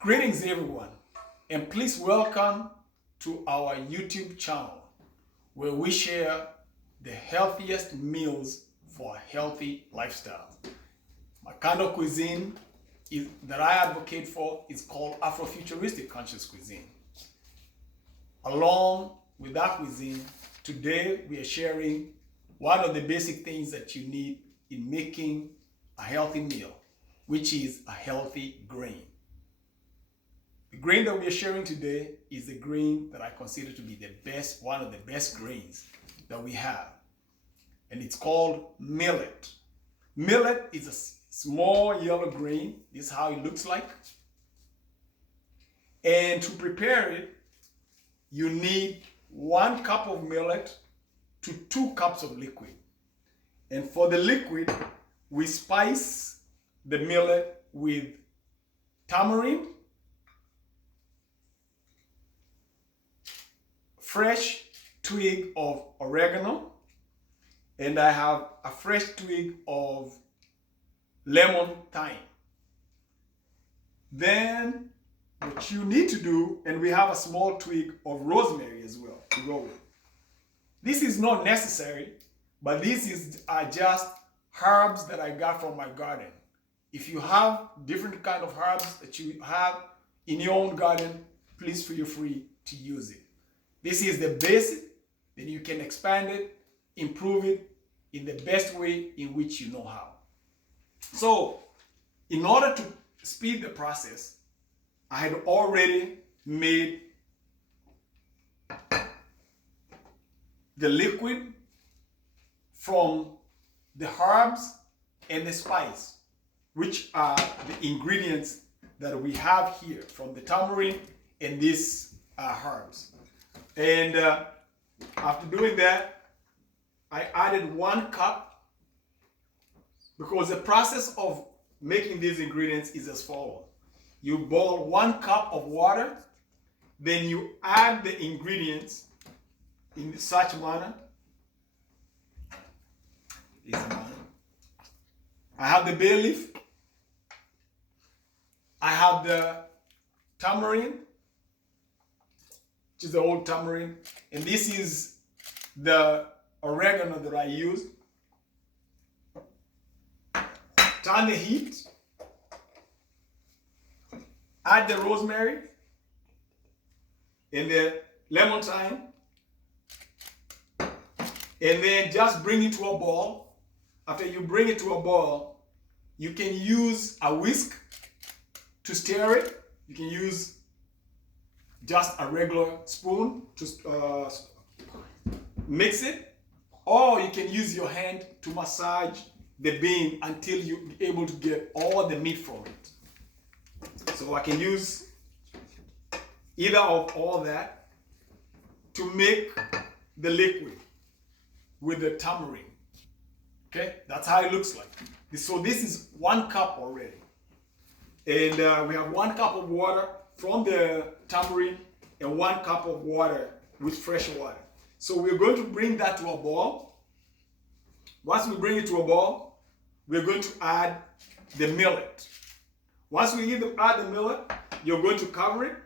Greetings everyone, and please welcome to our YouTube channel where we share the healthiest meals for a healthy lifestyle. My kind of cuisine that I advocate for is called Afrofuturistic Conscious Cuisine. Along with that cuisine, today we are sharing one of the basic things that you need in making a healthy meal, which is a healthy grain. The grain that we are sharing today is the grain that I consider to be one of the best grains that we have. And it's called millet. Millet is a small yellow grain. This is how it looks like. And to prepare it, you need 1 cup of millet to 2 cups of liquid. And for the liquid, we spice the millet with tamarind, fresh twig of oregano, and I have a fresh twig of lemon thyme. Then what you need to do, and we have a small twig of rosemary as well to go with. This is not necessary, but these are just herbs that I got from my garden. If you have different kind of herbs that you have in your own garden, please feel free to use it. This is the basic, then you can expand it, improve it in the best way in which you know how. So, in order to speed the process, I had already made the liquid from the herbs and the spice, which are the ingredients that we have here from the tamarind and these herbs. And after doing that, I added 1 cup, because the process of making these ingredients is as follows. You boil 1 cup of water, then you add the ingredients in such manner. I have the bay leaf, I have the tamarind, which is the old tamarind, and this is the oregano that I use. Turn the heat, add the rosemary and the lemon thyme, and then just bring it to a boil. After you bring it to a boil, you can use a whisk to stir it. You can use just a regular spoon to mix it, or you can use your hand to massage the bean until you're able to get all the meat from it. So I can use either of all that to make the liquid with the tamarind. Okay, that's how it looks like. So this is 1 cup already. And we have 1 cup of water from the tamarind and 1 cup of water with fresh water. So we're going to bring that to a boil. Once we bring it to a boil, we're going to add the millet. Once we add the millet, you're going to cover it.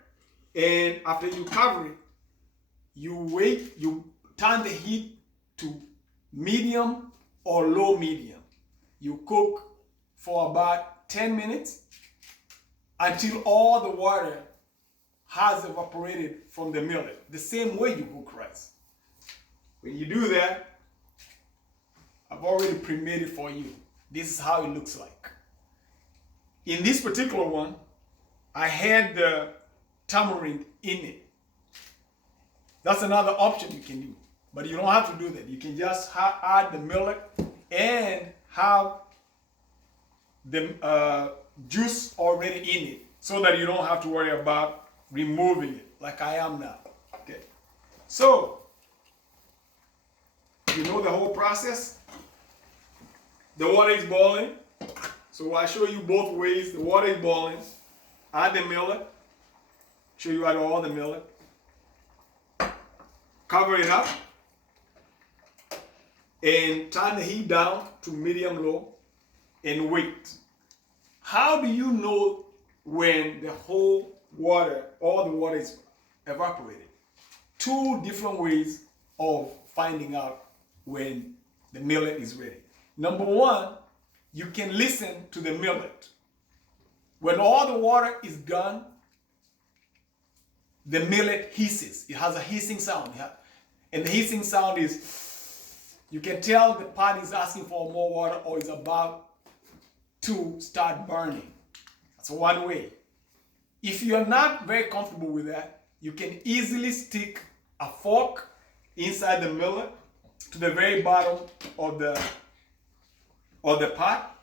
And after you cover it, you turn the heat to medium or low medium. You cook for about 10 minutes until all the water has evaporated from the millet, the same way you cook rice. When you do that, I've already pre-made it for you. This is how it looks like. In this particular one, I had the tamarind in it. That's another option you can do, but you don't have to do that. You can just add the millet and have the juice already in it, so that you don't have to worry about removing it like I am now. Okay, so you know the whole process. The water is boiling, so I show you both ways. The water is boiling, add the millet, show you add all the millet, cover it up, and turn the heat down to medium low and wait. How do you know when the whole water, all the water is evaporated. Two different ways of finding out when the millet is ready. Number one, you can listen to the millet. When all the water is gone, the millet hisses. It has a hissing sound. And the hissing sound is, you can tell the pot is asking for more water or is about to start burning. That's one way. If you're not very comfortable with that, you can easily stick a fork inside the millet to the very bottom of the pot,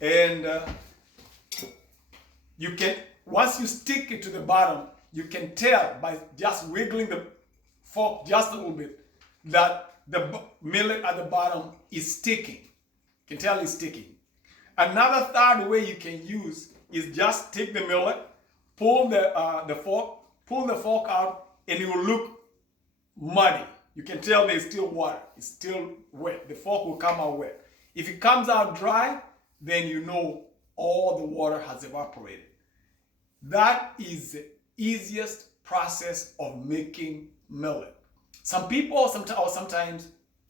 and you can, once you stick it to the bottom, you can tell by just wiggling the fork just a little bit that the millet at the bottom is sticking. You can tell it's sticking. Another third way you can use is just take the millet, pull the fork out, and it will look muddy. You can tell there's still water. It's still wet. The fork will come out wet. If it comes out dry, then you know all the water has evaporated. That is the easiest process of making millet. Some people, sometimes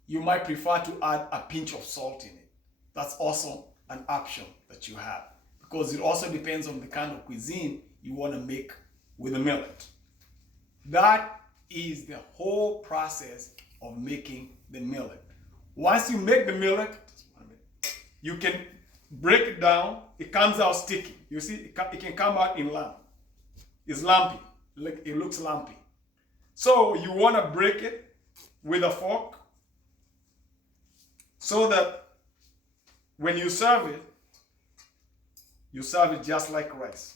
you might prefer to add a pinch of salt in it. That's also an option that you have, because it also depends on the kind of cuisine you want to make with the millet. That is the whole process of making the millet. Once you make the millet, you can break it down. It comes out sticky. You see, it can come out in lump. It's lumpy. It looks lumpy. So you want to break it with a fork so that when you serve it just like rice.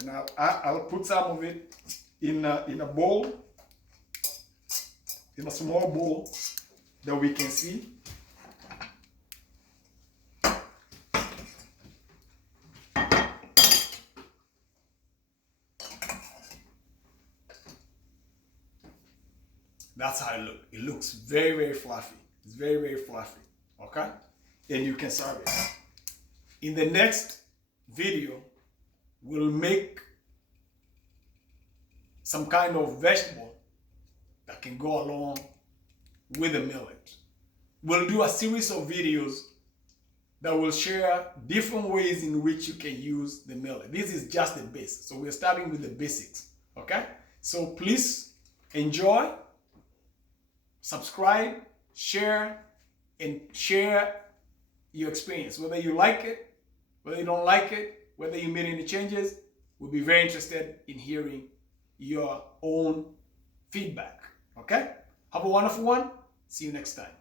And I'll put some of it in a bowl, in a small bowl that we can see. That's how it looks. It looks very, very fluffy. It's very, very fluffy. Okay? And you can serve it. In the next video, we'll make some kind of vegetable that can go along with the millet. We'll do a series of videos that will share different ways in which you can use the millet. This is just the base. So we're starting with the basics. Okay? So please enjoy, subscribe, share, and share your experience. Whether you like it, whether you don't like it, whether you made any changes, we'll be very interested in hearing your own feedback. Okay? Have a wonderful one. See you next time.